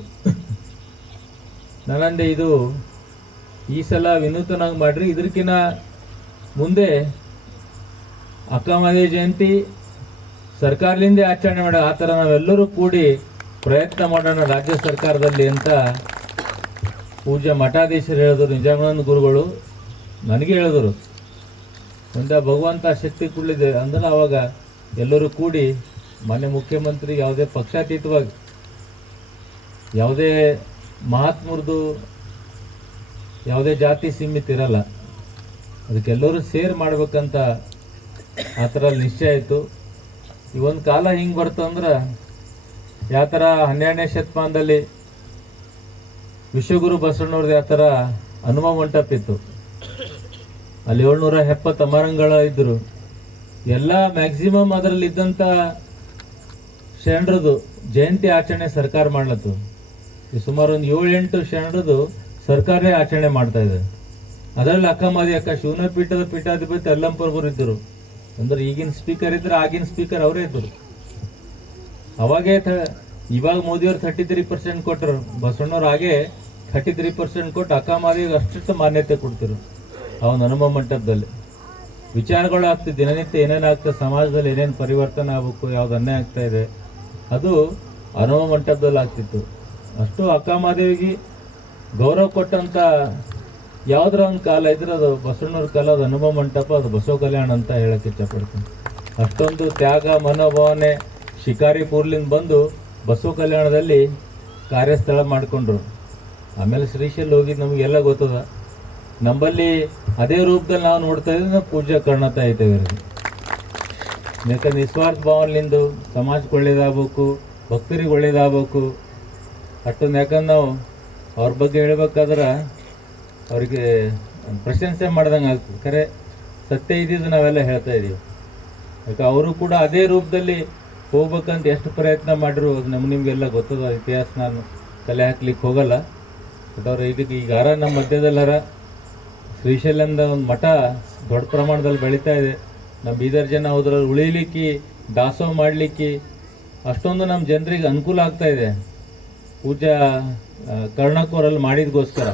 ನಾನಂದೆ ಇದು ಈ ಸಲ ವಿನೂತನಾಗಿ ಮಾಡ್ರಿ, ಇದಕ್ಕಿಂತ ಮುಂದೆ ಅಕ್ಕ ಮಹಾದೇವಿ ಜಯಂತಿ ಸರ್ಕಾರದಿಂದ ಆಚರಣೆ ಮಾಡಿ ಆ ಥರ ನಾವೆಲ್ಲರೂ ಕೂಡಿ ಪ್ರಯತ್ನ ಮಾಡೋಣ ರಾಜ್ಯ ಸರ್ಕಾರದಲ್ಲಿ ಅಂತ ಪೂಜ್ಯ ಮಠಾಧೀಶರು ಹೇಳಿದ್ರು. ನಿಜಾನಂದ ಗುರುಗಳು ನನಗೆ ಹೇಳಿದ್ರು, ಮುಂದೆ ಭಗವಂತ ಶಕ್ತಿ ಕೊಡಲಿದೆ ಅಂದ್ರೆ ಅವಾಗ ಎಲ್ಲರೂ ಕೂಡಿ ಮಾನ್ಯ ಮುಖ್ಯಮಂತ್ರಿ ಯಾವುದೇ ಪಕ್ಷಾತೀತವಾಗಿ ಯಾವುದೇ ಮಹಾತ್ಮರದು ಯಾವುದೇ ಜಾತಿ ಸೀಮಿತ ಇರಲ್ಲ, ಅದಕ್ಕೆಲ್ಲರೂ ಸೇರ್ ಮಾಡ್ಬೇಕಂತ ಆ ಥರ ನಿಶ್ಚಯ ಆಯಿತು. ಈ ಒಂದು ಕಾಲ ಹಿಂಗೆ ಬರ್ತಂದ್ರೆ ಯಾವ ಥರ 12ನೇ ಶತಮಾನದಲ್ಲಿ ವಿಶ್ವಗುರು ಬಸವಣ್ಣವ್ರದ್ದು ಯಾವ ಥರ ಹನುಮ ಮಂಟಪ ಇತ್ತು, ಅಲ್ಲಿ 770 ಅಮರಂಗಳ ಇದ್ದರು. ಎಲ್ಲ ಮ್ಯಾಕ್ಸಿಮಮ್ ಅದರಲ್ಲಿ ಇದ್ದಂಥ ಶರಣರದು ಜಯಂತಿ ಆಚರಣೆ ಸರ್ಕಾರ ಮಾಡ್ಲತ್ತು. ಈ ಸುಮಾರು ಒಂದು 7-8 ಶರಣರದು ಸರ್ಕಾರನೇ ಆಚರಣೆ ಮಾಡ್ತಾ ಇದೆ. ಅದರಲ್ಲಿ ಅಕ್ಕಮಾದಿ ಅಕ್ಕ ಶಿವನ ಪೀಠದ ಪೀಠಾಧಿಪತಿ ಅಲ್ಲಂಪುರವರು ಇದ್ದರು. ಅಂದ್ರೆ ಈಗಿನ ಸ್ಪೀಕರ್ ಇದ್ರೆ ಆಗಿನ ಸ್ಪೀಕರ್ ಅವರೇ ಇದ್ದರು. ಅವಾಗೇ ಇವಾಗ ಮೋದಿಯವರು 33% ಕೊಟ್ಟರು, ಬಸವಣ್ಣವ್ರು ಹಾಗೆ 33% ಕೊಟ್ಟು ಅಕ್ಕಮಾದಿಗೆ ಅಷ್ಟು ಮಾನ್ಯತೆ ಕೊಡ್ತಿರು. ಅವನು ಹನುಮ ಮಂಟಪದಲ್ಲಿ ವಿಚಾರಗಳು ಆಗ್ತಿದೆ, ದಿನನಿತ್ಯ ಏನೇನು ಆಗ್ತದೆ, ಸಮಾಜದಲ್ಲಿ ಏನೇನು ಪರಿವರ್ತನೆ ಆಗಬೇಕು, ಯಾವ್ದು ಅನ್ಯಾಯ ಆಗ್ತಾ ಇದೆ, ಅದು ಹನುಮ ಮಂಟಪದಲ್ಲಿ ಆಗ್ತಿತ್ತು. ಅಷ್ಟು ಅಕ್ಕಮಹಾದೇವಿಗೆ ಗೌರವ ಕೊಟ್ಟಂತ ಯಾವ್ದ್ರ ಒಂದು ಕಾಲ ಇದ್ರೆ ಅದು ಬಸವಣ್ಣವ್ರ ಕಾಲ, ಅದು ಹನುಮ ಮಂಟಪ, ಅದು ಬಸವ ಕಲ್ಯಾಣ ಅಂತ ಹೇಳಕ್ಕೆ ಇಷ್ಟಪಡ್ತೀನಿ. ಅಷ್ಟೊಂದು ತ್ಯಾಗ ಮನೋಭಾವನೆ ಶಿಕಾರಿಪುರ್ಲಿಂದ ಬಂದು ಬಸವ ಕಲ್ಯಾಣದಲ್ಲಿ ಕಾರ್ಯಸ್ಥಳ ಮಾಡಿಕೊಂಡ್ರು. ಆಮೇಲೆ ಶ್ರೀಶೈಲ್ ಹೋಗಿದ್ದು ನಮಗೆಲ್ಲ ಗೊತ್ತದ. ನಮ್ಮಲ್ಲಿ ಅದೇ ರೂಪದಲ್ಲಿ ನಾವು ನೋಡ್ತಾ ಇದ್ದೀವಿ, ನಾವು ಪೂಜೆ ಕಾಣ್ತಾ ಇದ್ದೇವೆ. ಯಾಕಂದ್ರೆ ನಿಸ್ವಾರ್ಥ ಭಾವನೆಯಿಂದ ಸಮಾಜಕ್ಕೆ ಒಳ್ಳೇದಾಗಬೇಕು, ಭಕ್ತರಿಗೆ ಒಳ್ಳೇದಾಗಬೇಕು ಅಷ್ಟೊಂದು. ಯಾಕಂದ್ರೆ ನಾವು ಅವ್ರ ಬಗ್ಗೆ ಹೇಳ್ಬೇಕಾದ್ರೆ ಅವ್ರಿಗೆ ಪ್ರಶಂಸೆ ಮಾಡ್ದಂಗೆ ಆಗ್ತದೆ. ಖರೆ ಸತ್ಯ ಇದ್ದಿದ್ದು ನಾವೆಲ್ಲ ಹೇಳ್ತಾ ಇದ್ದೀವಿ. ಯಾಕೆ ಅವರು ಕೂಡ ಅದೇ ರೂಪದಲ್ಲಿ ಹೋಗ್ಬೇಕಂತ ಎಷ್ಟು ಪ್ರಯತ್ನ ಮಾಡಿದ್ರು ನಿಮಗೆಲ್ಲ ಗೊತ್ತದ. ಇತಿಹಾಸ ನಾನು ತಲೆ ಹಾಕ್ಲಿಕ್ಕೆ ಹೋಗಲ್ಲ. ಬಟ್ ಅವ್ರು ಈಗಾರ ನಮ್ಮ ಮಧ್ಯದಲ್ಲಾರ ಶ್ರೀಶೈಲಂದ ಒಂದು ಮಠ ದೊಡ್ಡ ಪ್ರಮಾಣದಲ್ಲಿ ಬೆಳೀತಾ ಇದೆ. ನಮ್ಮ ಬೀದರ್ ಜನ ಹೋದ್ರಲ್ಲಿ ಉಳಿಲಿಕ್ಕೆ, ದಾಸೋಹ ಮಾಡಲಿಕ್ಕೆ ಅಷ್ಟೊಂದು ನಮ್ಮ ಜನರಿಗೆ ಅನುಕೂಲ ಆಗ್ತಾ ಇದೆ. ಪೂಜಾ ಕರ್ಣಕೋರಲ್ಲಿ ಮಾಡಿದಗೋಸ್ಕರ,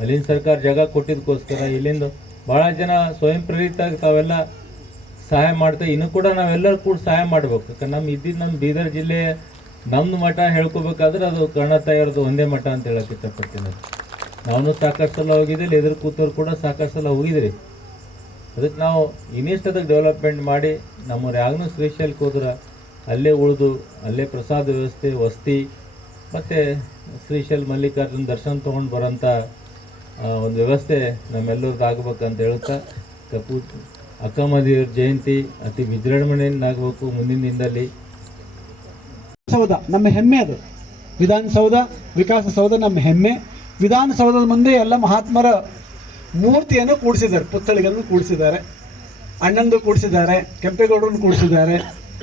ಅಲ್ಲಿನ ಸರ್ಕಾರ ಜಾಗ ಕೊಟ್ಟಿದ್ದಕ್ಕೋಸ್ಕರ ಇಲ್ಲಿಂದ ಭಾಳ ಜನ ಸ್ವಯಂ ಪ್ರೇರಿತ ತಾವೆಲ್ಲ ಸಹಾಯ ಮಾಡ್ತೇವೆ. ಇನ್ನೂ ಕೂಡ ನಾವೆಲ್ಲರೂ ಕೂಡ ಸಹಾಯ ಮಾಡಬೇಕು. ಯಾಕಂದ್ರೆ ನಮ್ಮ ಬೀದರ್ ಜಿಲ್ಲೆ ನಮ್ಮದು ಮಠ ಹೇಳ್ಕೊಬೇಕಾದ್ರೆ ಅದು ಕರ್ಣತಾಯಿಯವ್ರದ್ದು ಒಂದೇ ಮಠ ಅಂತ ಹೇಳಕ್ಕೆ ಇಷ್ಟಪಡ್ತೀನಿ. ನಾನು ಸಾಕಷ್ಟು ಸಲ ಹೋಗಿದ್ದೆ, ಎದುರು ಕೂತವ್ರು ಕೂಡ ಸಾಕಷ್ಟು ಸಲ ಹೋಗಿದ್ರಿ. ಅದಕ್ಕೆ ನಾವು ಇನ್ನಿಷ್ಟು ಅದಕ್ಕೆ ಡೆವಲಪ್ಮೆಂಟ್ ಮಾಡಿ ನಮ್ಮವ್ರು ಯಾವಾಗೂ ಶ್ರೀಶೈಲಕ್ಕೆ ಹೋದ್ರೆ ಅಲ್ಲೇ ಉಳಿದು ಅಲ್ಲೇ ಪ್ರಸಾದ ವ್ಯವಸ್ಥೆ, ವಸತಿ ಮತ್ತು ಶ್ರೀಶೈಲ ಮಲ್ಲಿಕಾರ್ಜುನ ದರ್ಶನ ತೊಗೊಂಡು ಬರೋಂಥ ಒಂದು ವ್ಯವಸ್ಥೆ ನಮ್ಮೆಲ್ಲರದ್ದು ಆಗ್ಬೇಕಂತ ಹೇಳ್ತಾ, ಅಕ್ಕಮಹಾದೇವಿಯವ್ರ ಜಯಂತಿ ಅತಿ ವಿಜೃಂಭಣೆಯಿಂದ ಆಗಬೇಕು ಮುಂದಿನ ದಿನದಲ್ಲಿ. ಸೌಧ ನಮ್ಮ ಹೆಮ್ಮೆ, ಅದು ವಿಧಾನಸೌಧ, ವಿಕಾಸಸೌಧ ನಮ್ಮ ಹೆಮ್ಮೆ. ವಿಧಾನಸೌಧದ ಮುಂದೆ ಎಲ್ಲ ಮಹಾತ್ಮರ ಮೂರ್ತಿಯನ್ನು ಕೂಡಿಸಿದ್ದಾರೆ, ಪುತ್ಥಳಿಗಳನ್ನು ಕೂಡಿಸಿದ್ದಾರೆ, ಅಣ್ಣಂದು ಕೂಡಿಸಿದ್ದಾರೆ, ಕೆಂಪೇಗೌಡರನ್ನು ಕೂಡಿಸಿದ್ದಾರೆ.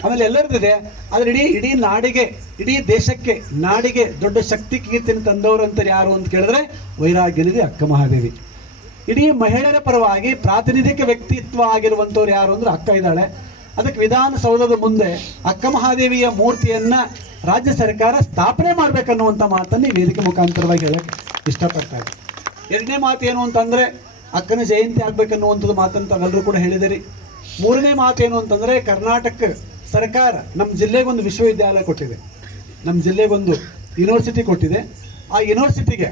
ಆಮೇಲೆ ಎಲ್ಲರದಿದೆ. ಆದರೆ ಇಡೀ ನಾಡಿಗೆ, ಇಡೀ ದೇಶಕ್ಕೆ, ನಾಡಿಗೆ ದೊಡ್ಡ ಶಕ್ತಿ ಕೀರ್ತಿನ ತಂದವರು ಅಂತ ಯಾರು ಅಂತ ಕೇಳಿದ್ರೆ ವೈರಾಗ್ಯನಿಧಿ ಅಕ್ಕಮಹಾದೇವಿ. ಇಡೀ ಮಹಿಳೆಯರ ಪರವಾಗಿ ಪ್ರಾತಿನಿಧಿಕ ವ್ಯಕ್ತಿತ್ವ ಆಗಿರುವಂಥವ್ರು ಯಾರು ಅಂದ್ರೆ ಅಕ್ಕ ಇದ್ದಾಳೆ. ಅದಕ್ಕೆ ವಿಧಾನಸೌಧದ ಮುಂದೆ ಅಕ್ಕಮಹಾದೇವಿಯ ಮೂರ್ತಿಯನ್ನ ರಾಜ್ಯ ಸರ್ಕಾರ ಸ್ಥಾಪನೆ ಮಾಡ್ಬೇಕನ್ನುವಂಥ ಮಾತನ್ನು ಈ ವೇದಿಕೆ ಮುಖಾಂತರವಾಗಿ ಹೇಳಕ್ಕೆ ಇಷ್ಟಪಡ್ತಾ ಇದ್ದಾರೆ. ಎರಡನೇ ಮಾತು ಏನು ಅಂತಂದ್ರೆ ಅಕ್ಕನ ಜಯಂತಿ ಆಗ್ಬೇಕನ್ನುವಂಥದ್ದು ಮಾತಂತ ತಾವೆಲ್ಲರೂ ಕೂಡ ಹೇಳಿದಿರಿ. ಮೂರನೇ ಮಾತು ಏನು ಅಂತಂದ್ರೆ ಕರ್ನಾಟಕ ಸರ್ಕಾರ ನಮ್ಮ ಜಿಲ್ಲೆಗೊಂದು ವಿಶ್ವವಿದ್ಯಾಲಯ ಕೊಟ್ಟಿದೆ, ನಮ್ಮ ಜಿಲ್ಲೆಗೊಂದು ಯೂನಿವರ್ಸಿಟಿ ಕೊಟ್ಟಿದೆ. ಆ ಯೂನಿವರ್ಸಿಟಿಗೆ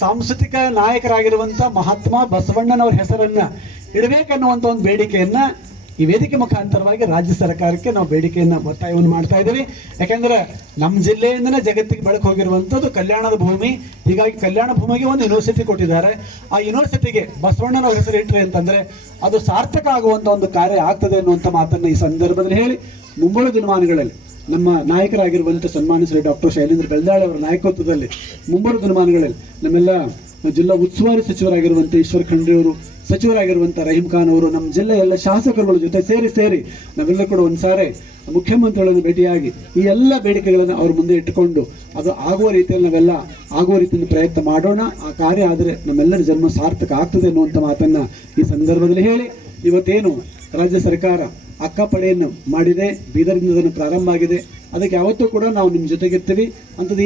ಸಾಂಸ್ಕೃತಿಕ ನಾಯಕರಾಗಿರುವಂಥ ಮಹಾತ್ಮ ಬಸವಣ್ಣನವರ ಹೆಸರನ್ನ ಇಡಬೇಕನ್ನುವಂಥ ಒಂದು ಬೇಡಿಕೆಯನ್ನ ಈ ವೇದಿಕೆ ಮುಖಾಂತರವಾಗಿ ರಾಜ್ಯ ಸರ್ಕಾರಕ್ಕೆ ನಾವು ಬೇಡಿಕೆಯನ್ನ ಒತ್ತಾಯವನ್ನು ಮಾಡ್ತಾ ಇದ್ದೀವಿ. ಯಾಕೆಂದ್ರೆ ನಮ್ಮ ಜಿಲ್ಲೆಯಿಂದನೇ ಜಗತ್ತಿಗೆ ಬೆಳಕು ಹೋಗಿರುವಂಥದ್ದು ಕಲ್ಯಾಣದ ಭೂಮಿ. ಹೀಗಾಗಿ ಕಲ್ಯಾಣ ಭೂಮಿಗೆ ಒಂದು ಯೂನಿವರ್ಸಿಟಿ ಕೊಟ್ಟಿದ್ದಾರೆ. ಆ ಯೂನಿವರ್ಸಿಟಿಗೆ ಬಸವಣ್ಣನವರ ಹೆಸರು ಇಟ್ಟರೆ ಅಂತಂದ್ರೆ ಅದು ಸಾರ್ಥಕ ಆಗುವಂಥ ಒಂದು ಕಾರ್ಯ ಆಗ್ತದೆ ಅನ್ನುವಂಥ ಮಾತನ್ನ ಈ ಸಂದರ್ಭದಲ್ಲಿ ಹೇಳಿ, ಮುಂಬರುವ ದಿನಮಾನಗಳಲ್ಲಿ ನಮ್ಮ ನಾಯಕರಾಗಿರುವಂಥ ಸನ್ಮಾನ್ಯ ಶ್ರೀ ಡಾಕ್ಟರ್ ಶೈಲೇಂದ್ರ ಬೆಳ್ದಾಳೆ ಅವರ ನಾಯಕತ್ವದಲ್ಲಿ ಮುಂಬರುವ ದಿನಮಾನಗಳಲ್ಲಿ ನಮ್ಮೆಲ್ಲ ಜಿಲ್ಲಾ ಉಸ್ತುವಾರಿ ಸಚಿವರಾಗಿರುವಂಥ ಈಶ್ವರ್ ಖಂಡ್ರೆ ಅವರು, ಸಚಿವರಾಗಿರುವಂಥ ರಹೀಂ ಖಾನ್ ಅವರು, ನಮ್ಮ ಜಿಲ್ಲೆಯ ಎಲ್ಲ ಶಾಸಕರುಗಳ ಜೊತೆ ಸೇರಿ ನಾವೆಲ್ಲ ಕೂಡ ಒಂದ್ಸಾರಿ ಮುಖ್ಯಮಂತ್ರಿಗಳನ್ನು ಭೇಟಿಯಾಗಿ ಈ ಎಲ್ಲ ಬೇಡಿಕೆಗಳನ್ನು ಅವ್ರ ಮುಂದೆ ಇಟ್ಟುಕೊಂಡು ಅದು ಆಗುವ ರೀತಿಯಲ್ಲಿ ನಾವೆಲ್ಲ ಆಗುವ ರೀತಿಯಲ್ಲಿ ಪ್ರಯತ್ನ ಮಾಡೋಣ. ಆ ಕಾರ್ಯ ಆದರೆ ನಮ್ಮೆಲ್ಲರ ಜನ್ಮ ಸಾರ್ಥಕ ಆಗ್ತದೆ ಅನ್ನುವಂಥ ಮಾತನ್ನ ಈ ಸಂದರ್ಭದಲ್ಲಿ ಹೇಳಿ, ಇವತ್ತೇನು ರಾಜ್ಯ ಸರ್ಕಾರ ಅಕ್ಕ ಪಡೆಯನ್ನು ಮಾಡಿದೆ, ಬೀದರ್ನಿಂದ ಅದನ್ನು ಪ್ರಾರಂಭ ಆಗಿದೆ. ಅದಕ್ಕೆ ಯಾವತ್ತೂ ಕೂಡ ನಾವು ನಿಮ್ಮ ಜೊತೆಗಿರ್ತೀವಿ. ಅಂಥದ್ದು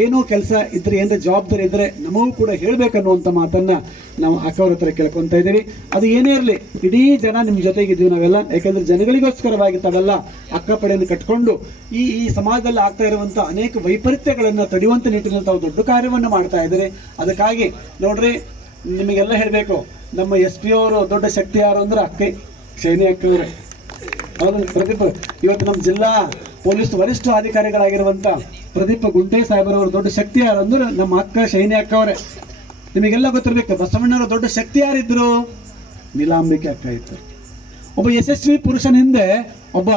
ಏನೂ ಕೆಲಸ ಇದ್ರೆ, ಏನಾರ ಜವಾಬ್ದಾರಿ ಇದ್ರೆ ನಮಗೂ ಕೂಡ ಹೇಳ್ಬೇಕನ್ನುವಂಥ ಮಾತನ್ನ ನಾವು ಅಕ್ಕವ್ರ ಹತ್ರ ಕೇಳ್ಕೊತ ಇದ್ದೀವಿ. ಅದು ಏನೇ ಇರಲಿ, ಇಡೀ ಜನ ನಿಮ್ಮ ಜೊತೆಗಿದ್ದೀವಿ ನಾವೆಲ್ಲ. ಯಾಕಂದ್ರೆ ಜನಗಳಿಗೋಸ್ಕರವಾಗಿ ತಾವೆಲ್ಲ ಅಕ್ಕ ಪಡೆಯನ್ನು ಕಟ್ಕೊಂಡು ಈ ಸಮಾಜದಲ್ಲಿ ಆಗ್ತಾ ಇರುವಂಥ ಅನೇಕ ವೈಪರೀತ್ಯಗಳನ್ನು ತಡೆಯುವಂಥ ನಿಟ್ಟಿನಲ್ಲಿ ತಾವು ದೊಡ್ಡ ಕಾರ್ಯವನ್ನು ಮಾಡ್ತಾ ಇದ್ದೀರಿ. ಅದಕ್ಕಾಗಿ ನೋಡ್ರಿ, ನಿಮಗೆಲ್ಲ ಹೇಳಬೇಕು, ನಮ್ಮ ಎಸ್ ಪಿ ಅವರು ದೊಡ್ಡ ಶಕ್ತಿ ಯಾರು ಅಂದ್ರೆ ಅಕ್ಕೈ ಶೈನಿ ಅಕ್ಕವರೇ. ಹೌದು ಪ್ರದೀಪ್, ಇವತ್ತು ನಮ್ಮ ಜಿಲ್ಲಾ ಪೊಲೀಸ್ ವರಿಷ್ಠ ಅಧಿಕಾರಿಗಳಾಗಿರುವಂತ ಪ್ರದೀಪ್ ಗುಂಟೆ ಸಾಹೇಬರವರು ದೊಡ್ಡ ಶಕ್ತಿ ಯಾರು ಅಂದ್ರೆ ನಮ್ಮ ಅಕ್ಕ ಶೈನಿ ಅಕ್ಕವರೇ. ನಿಮಗೆಲ್ಲ ಗೊತ್ತಿರ್ಬೇಕು, ಬಸವಣ್ಣವರ ದೊಡ್ಡ ಶಕ್ತಿ ಯಾರಿದ್ರು? ನೀಲಾಂಬಿಕೆ ಅಕ್ಕ ಇತ್ತು. ಒಬ್ಬ ಯಶಸ್ವಿ ಪುರುಷನ ಹಿಂದೆ ಒಬ್ಬ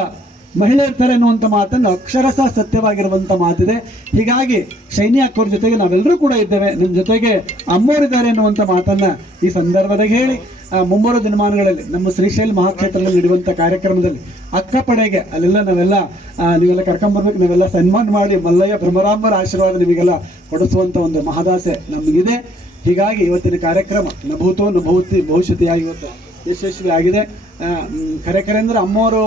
ಮಹಿಳೆ ಇರ್ತಾರೆ ಅನ್ನುವಂಥ ಮಾತನ್ನು ಅಕ್ಷರಶಃ ಸತ್ಯವಾಗಿರುವಂಥ ಮಾತಿದೆ. ಹೀಗಾಗಿ ಶೈನಿ ಅಕ್ಕವ್ರ ಜೊತೆಗೆ ನಾವೆಲ್ಲರೂ ಕೂಡ ಇದ್ದೇವೆ, ನಿಮ್ಮ ಜೊತೆಗೆ ಅಮ್ಮೋರಿದ್ದಾರೆ ಅನ್ನುವಂಥ ಮಾತನ್ನ ಈ ಸಂದರ್ಭದಾಗ ಹೇಳಿ, ಮುಂಬರುವ ದಿನಮಾನಗಳಲ್ಲಿ ನಮ್ಮ ಶ್ರೀಶೈಲ ಮಹಾಕ್ಷೇತ್ರದಲ್ಲಿ ನಡೆಯುವಂಥ ಕಾರ್ಯಕ್ರಮದಲ್ಲಿ ಅಕ್ಕ ಪಡೆಗೆ ಅಲ್ಲೆಲ್ಲ ನಾವೆಲ್ಲ ನೀವೆಲ್ಲ ಕರ್ಕೊಂಬರ್ಬೇಕು, ನಾವೆಲ್ಲ ಸನ್ಮಾನ ಮಾಡಿ ಮಲ್ಲಯ್ಯ ಬ್ರಹ್ಮರಾಂಬರ ಆಶೀರ್ವಾದ ನಿಮಗೆಲ್ಲ ಕೊಡಿಸುವಂಥ ಒಂದು ಮಹದಾಸೆ ನಮಗಿದೆ. ಹೀಗಾಗಿ ಇವತ್ತಿನ ಕಾರ್ಯಕ್ರಮ ನಭೂತೋ ನಭೂತಿ ಭವಿಷ್ಯತಿಯಾಗಿ ಇವತ್ತು ಯಶಸ್ವಿ ಆಗಿದೆ. ಕರೆ ಅಂದ್ರೆ ಅಮ್ಮವರು